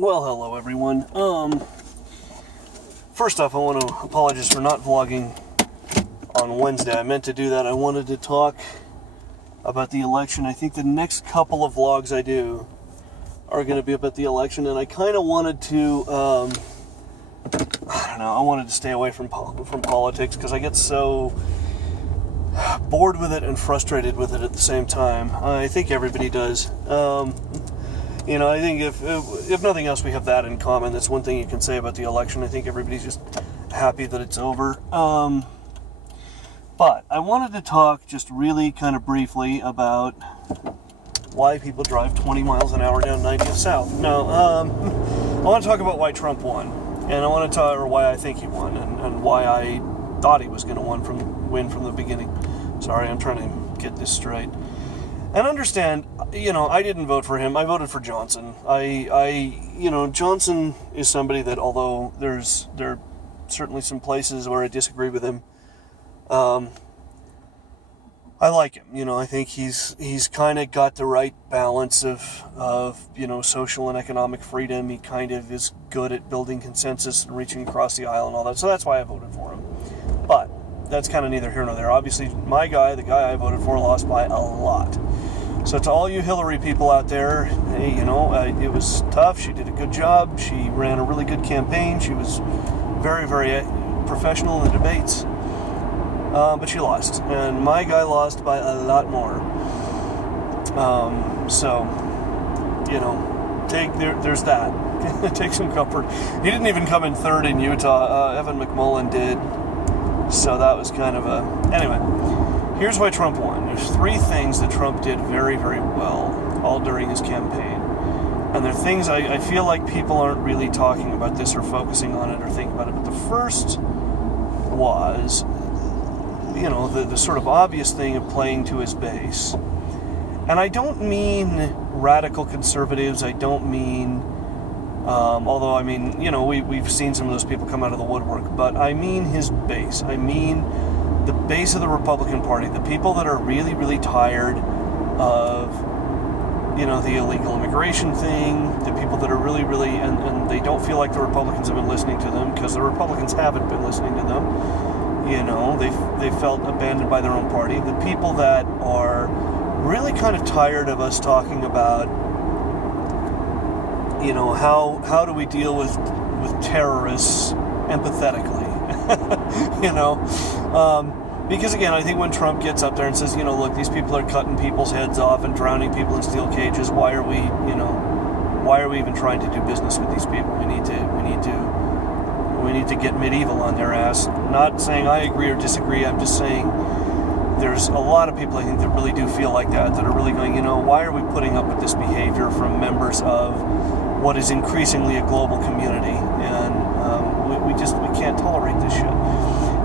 Well, hello everyone. First off, I want to apologize for not vlogging on Wednesday. I meant to do that. I wanted to talk about the election. I think the next couple of vlogs I do are going to be about the election, and I kind of wanted to, I wanted to stay away from politics because I get so bored with it and frustrated with it at the same time. I think everybody does. I think if nothing else, we have that in common. That's one thing you can say about the election. I think everybody's just happy that it's over. But I wanted to talk just really kind of briefly about why people drive 20 miles an hour down 90th South. Now, I want to talk about why Trump won, and I want to talk about why I think he won, and why I thought he was going to win from the beginning. Sorry, I'm trying to get this straight. And understand, I didn't vote for him. I voted for Johnson. Johnson is somebody that, although there are certainly some places where I disagree with him, I like him. I think he's kind of got the right balance of social and economic freedom. He kind of is good at building consensus and reaching across the aisle and all that. So that's why I voted for him. But that's kind of neither here nor there. Obviously, the guy I voted for, lost by a lot. So to all you Hillary people out there, hey, it was tough. She did a good job. She ran a really good campaign. She was very, very professional in the debates. But she lost. And my guy lost by a lot more. There's that. Take some comfort. He didn't even come in third in Utah. Evan McMullin did. So that was kind of Anyway, here's why Trump won. There's three things that Trump did very, very well all during his campaign. And they're things I feel like people aren't really talking about this or focusing on it or thinking about it. But the first was, the sort of obvious thing of playing to his base. And I don't mean radical conservatives. I don't mean... we've seen some of those people come out of the woodwork, but I mean his base. I mean the base of the Republican Party, the people that are really, really tired of, the illegal immigration thing, the people that are really, really, and they don't feel like the Republicans have been listening to them because the Republicans haven't been listening to them. They felt abandoned by their own party. The people that are really kind of tired of us talking about how do we deal with terrorists empathetically? Because again, I think when Trump gets up there and says, look, these people are cutting people's heads off and drowning people in steel cages. Why are we even trying to do business with these people? We need to get medieval on their ass. Not saying I agree or disagree. I'm just saying there's a lot of people I think that really do feel like that are really going, why are we putting up with this behavior from members of what is increasingly a global community, and we can't tolerate this shit.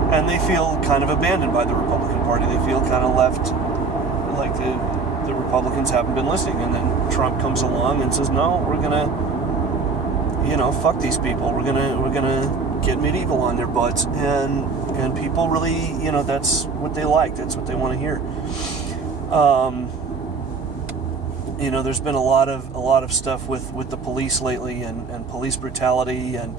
And they feel kind of abandoned by the Republican Party. They feel kind of left like the Republicans haven't been listening. And then Trump comes along and says, no, we're gonna, fuck these people. We're gonna get medieval on their butts. And people really, that's what they like. That's what they want to hear. There's been a lot of stuff with the police lately and police brutality and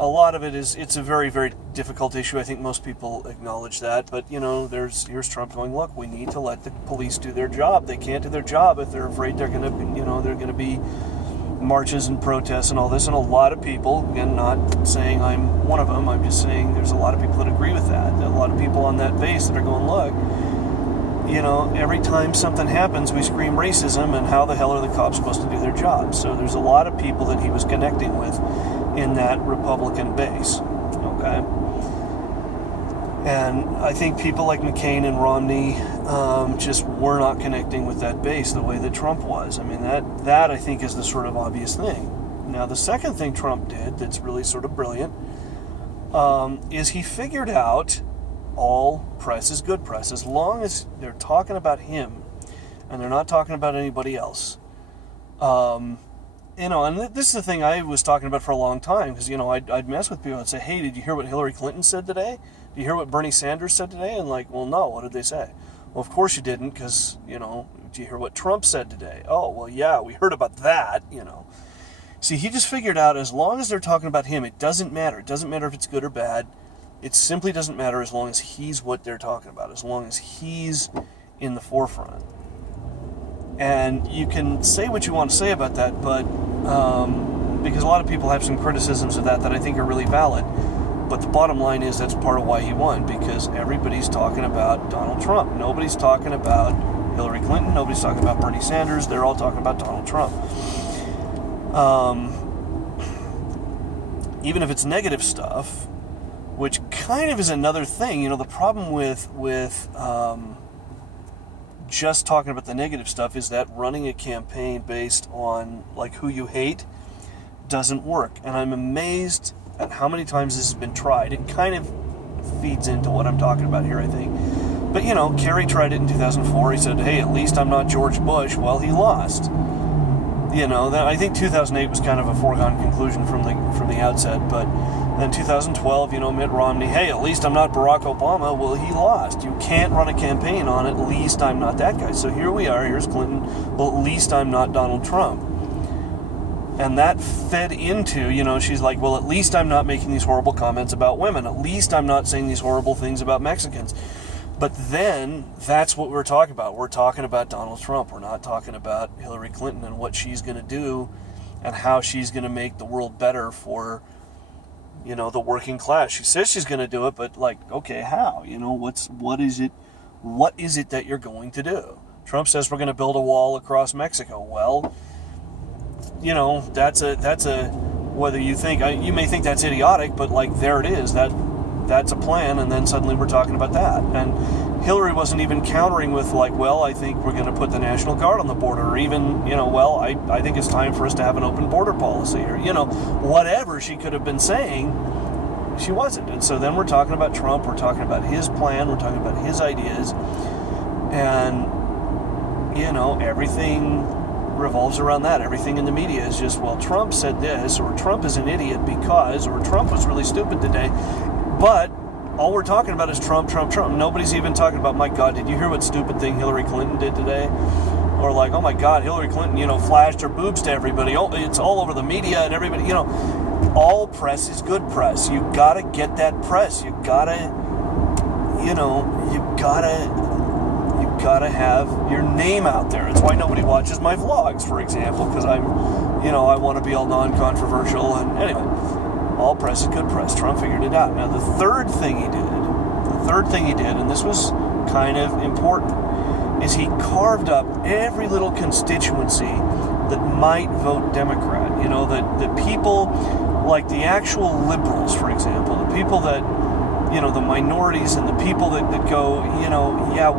a lot of it it's a very, very difficult issue. I think most people acknowledge that, but here's Trump going, look, we need to let the police do their job. They can't do their job if they're afraid they're going to be marches and protests and all this. And a lot of people, again, not saying I'm one of them, I'm just saying there's a lot of people that agree with that. A lot of people on that base that are going, look, every time something happens, we scream racism, and how the hell are the cops supposed to do their job? So there's a lot of people that he was connecting with in that Republican base, okay? And I think people like McCain and Romney just were not connecting with that base the way that Trump was. I mean, that I think is the sort of obvious thing. Now, the second thing Trump did that's really sort of brilliant is he figured out all press is good press, as long as they're talking about him and they're not talking about anybody else. And this is the thing I was talking about for a long time, because, I'd mess with people and say, hey, did you hear what Hillary Clinton said today? Do you hear what Bernie Sanders said today? And like, well, no, what did they say? Well, of course you didn't, because, do you hear what Trump said today? Oh, well, yeah, we heard about that, See, he just figured out as long as they're talking about him, it doesn't matter. It doesn't matter if it's good or bad. It simply doesn't matter as long as he's what they're talking about, as long as he's in the forefront. And you can say what you want to say about that, but because a lot of people have some criticisms of that I think are really valid. But the bottom line is that's part of why he won, because everybody's talking about Donald Trump. Nobody's talking about Hillary Clinton. Nobody's talking about Bernie Sanders. They're all talking about Donald Trump. Even if it's negative stuff, which kind of is another thing. The problem with just talking about the negative stuff is that running a campaign based on like who you hate doesn't work. And I'm amazed at how many times this has been tried. It kind of feeds into what I'm talking about here, I think. But Kerry tried it in 2004. He said, "Hey, at least I'm not George Bush." Well, he lost. I think 2008 was kind of a foregone conclusion from the outset. But then 2012, Mitt Romney, "Hey, at least I'm not Barack Obama." Well, he lost. You can't run a campaign on "at least I'm not that guy." So here we are. Here's Clinton. Well, at least I'm not Donald Trump. And that fed into, she's like, "Well, at least I'm not making these horrible comments about women. At least I'm not saying these horrible things about Mexicans." But then that's what we're talking about. We're talking about Donald Trump. We're not talking about Hillary Clinton and what she's going to do and how she's going to make the world better for, the working class. She says she's going to do it, but okay, how? What is it that you're going to do? Trump says we're going to build a wall across Mexico. Well, that's a whether you may think that's idiotic, but there it is. That's a plan, and then suddenly we're talking about that. And Hillary wasn't even countering with I think we're going to put the National Guard on the border, or even, I think it's time for us to have an open border policy, or, whatever she could have been saying, she wasn't. And so then we're talking about Trump, we're talking about his plan, we're talking about his ideas, and, everything revolves around that. Everything in the media is just, well, Trump said this, or Trump is an idiot because, or Trump was really stupid today. But all we're talking about is Trump, Trump, Trump. Nobody's even talking about, my God, did you hear what stupid thing Hillary Clinton did today? Or oh my God, Hillary Clinton, flashed her boobs to everybody. Oh, it's all over the media and everybody, all press is good press. You gotta get that press. You gotta have your name out there. It's why nobody watches my vlogs, for example, because I want to be all non-controversial. And anyway, all press is good press. Trump figured it out. Now, the third thing he did, and this was kind of important, is he carved up every little constituency that might vote Democrat. That people, like the actual liberals, for example, the people that, the minorities and the people that go,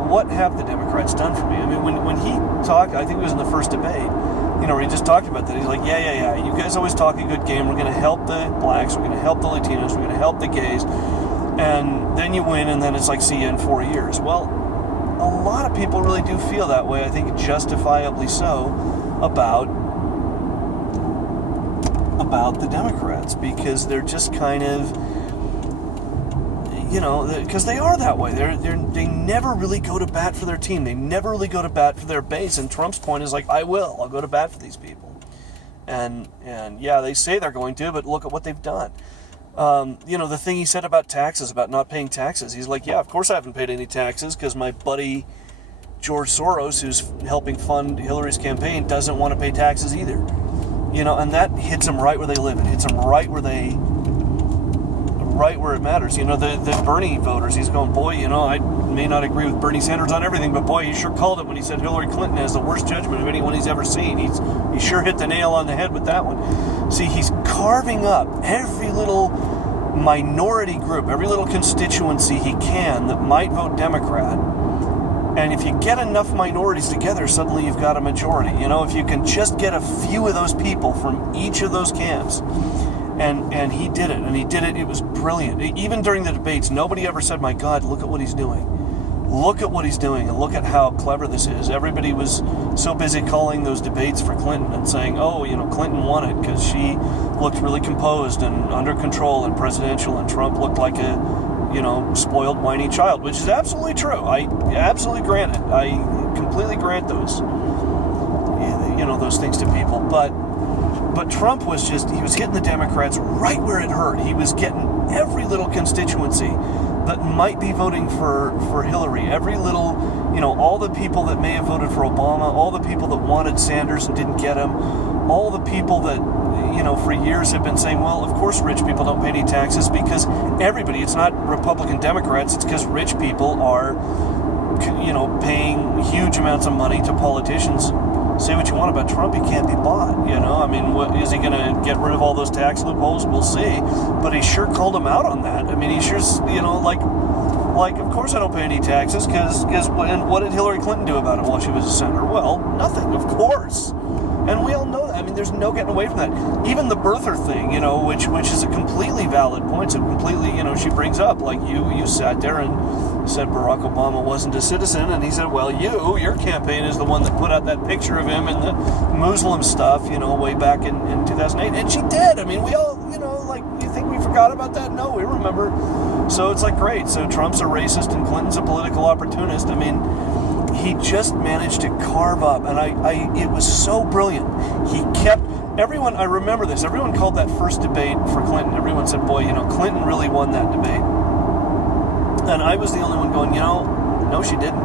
what have the Democrats done for me? I mean, when he talked, I think it was in the first debate, he just talked about that. He's like, yeah, you guys always talk a good game. We're going to help the blacks. We're going to help the Latinos. We're going to help the gays. And then you win, and then it's like, see you in 4 years. Well, a lot of people really do feel that way. I think justifiably so about the Democrats, because they're just kind of, because they are that way. They never really go to bat for their team. They never really go to bat for their base. And Trump's point is I'll go to bat for these people. And yeah, they say they're going to, but look at what they've done. The thing he said about taxes, about not paying taxes. He's like, yeah, of course I haven't paid any taxes because my buddy George Soros, who's helping fund Hillary's campaign, doesn't want to pay taxes either. And that hits them right where they live. It hits them right where it matters. The Bernie voters, he's going, boy, I may not agree with Bernie Sanders on everything, but boy, he sure called it when he said Hillary Clinton has the worst judgment of anyone he's ever seen. He sure hit the nail on the head with that one. See, he's carving up every little minority group, every little constituency he can that might vote Democrat. And if you get enough minorities together, suddenly you've got a majority. If you can just get a few of those people from each of those camps. And he did it, it was brilliant. Even during the debates, nobody ever said, my God, look at what he's doing. Look at what he's doing, and look at how clever this is. Everybody was so busy calling those debates for Clinton and saying, Clinton won it because she looked really composed and under control and presidential, and Trump looked like a, spoiled, whiny child, which is absolutely true. I absolutely grant it. I completely grant those things to people. But But Trump was he was hitting the Democrats right where it hurt. He was getting every little constituency that might be voting for Hillary, every little, all the people that may have voted for Obama, all the people that wanted Sanders and didn't get him, all the people that, for years have been saying, well, of course rich people don't pay any taxes, because everybody, it's not Republican Democrats, it's because rich people are, paying huge amounts of money to politicians. Say what you want about Trump, he can't be bought, I mean, what, is he going to get rid of all those tax loopholes? We'll see. But he sure called him out on that. I mean, he sure, like, of course I don't pay any taxes, because what did Hillary Clinton do about it while she was a senator? Well, nothing, of course. And we all know that. I mean, there's no getting away from that. Even the birther thing, which is a completely valid point. So completely, she brings up, like, you sat there and said Barack Obama wasn't a citizen, and he said, well, your campaign is the one that put out that picture of him and the Muslim stuff, way back in 2008. And she did. I mean, we all, you think we forgot about that? No, we remember. So it's like, great. So Trump's a racist and Clinton's a political opportunist. I mean, he just managed to carve up, and it was so brilliant. He kept everyone. I remember this. Everyone called that first debate for Clinton. Everyone said, "Boy, Clinton really won that debate," and I was the only one going, "No, she didn't."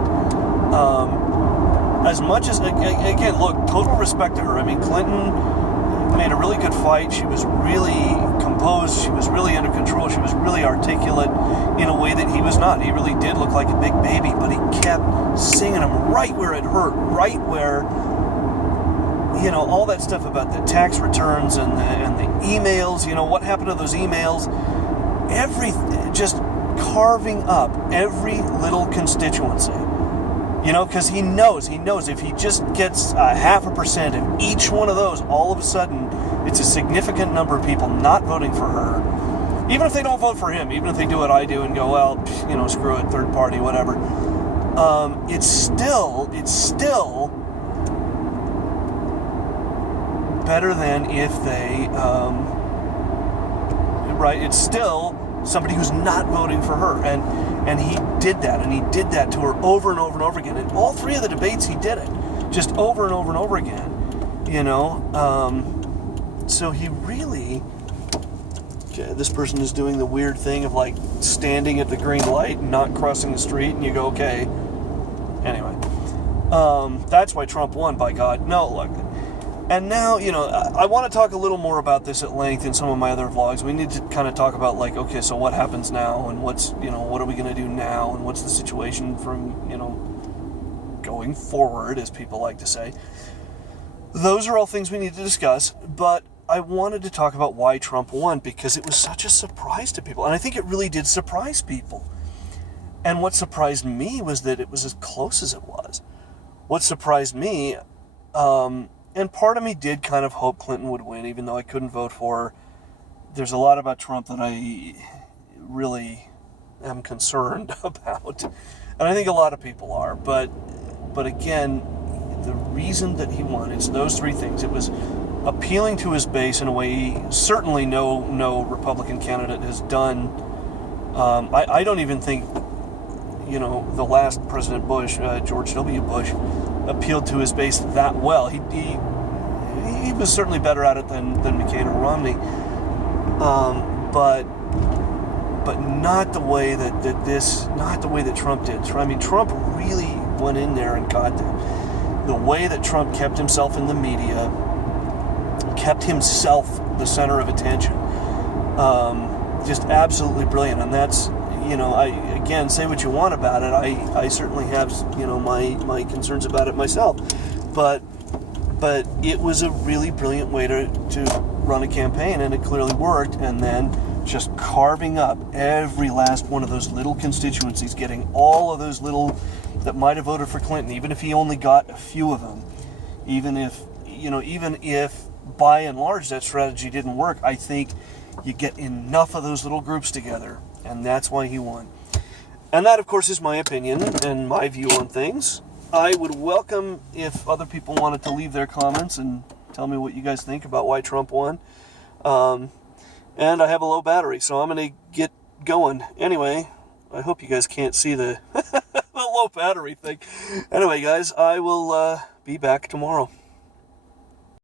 As much as, again, look, total respect to her. I mean, Clinton made a really good fight. She was really composed. She was really under control. She was really articulate in a way that he was not. He really did look like a big baby, but he kept singing him right where it hurt, right where, all that stuff about the tax returns and the emails, what happened to those emails, just carving up every little constituency. Because he knows if he just gets 0.5% of each one of those, all of a sudden, it's a significant number of people not voting for her. Even if they don't vote for him, even if they do what I do and go, well, screw it, third party, whatever. It's still better than if they, right? It's still somebody who's not voting for her, and he did that to her over and over and over again. In all three of the debates, he did it, just over and over and over again. So he really. Okay, this person is doing the weird thing of like standing at the green light and not crossing the street, and you go, okay. Anyway, that's why Trump won. By God, no, look. And now, I want to talk a little more about this at length in some of my other vlogs. We need to kind of talk about, like, okay, so what happens now, and what's, what are we going to do now, and what's the situation from, going forward, as people like to say. Those are all things we need to discuss, but I wanted to talk about why Trump won, because it was such a surprise to people, and I think it really did surprise people. And what surprised me was that it was as close as it was. What surprised me, and part of me did kind of hope Clinton would win, even though I couldn't vote for her. There's a lot about Trump that I really am concerned about. And I think a lot of people are. But again, the reason that he won, it's those three things. It was appealing to his base in a way certainly no Republican candidate has done. I don't even think, the last President Bush, George W. Bush, appealed to his base that well. He was certainly better at it than McCain or Romney, but not the way not the way that Trump did. I mean, Trump really went in there and got them. The way that Trump kept himself in the media, kept himself the center of attention, just absolutely brilliant. And that's, again, say what you want about it. I certainly have, my concerns about it myself. But it was a really brilliant way to run a campaign, and it clearly worked. And then just carving up every last one of those little constituencies, getting all of those little that might have voted for Clinton, even if he only got a few of them, even if by and large that strategy didn't work, I think you get enough of those little groups together, and that's why he won. And that, of course, is my opinion and my view on things. I would welcome if other people wanted to leave their comments and tell me what you guys think about why Trump won. And I have a low battery, so I'm going to get going. Anyway, I hope you guys can't see the, the low battery thing. Anyway, guys, I will be back tomorrow.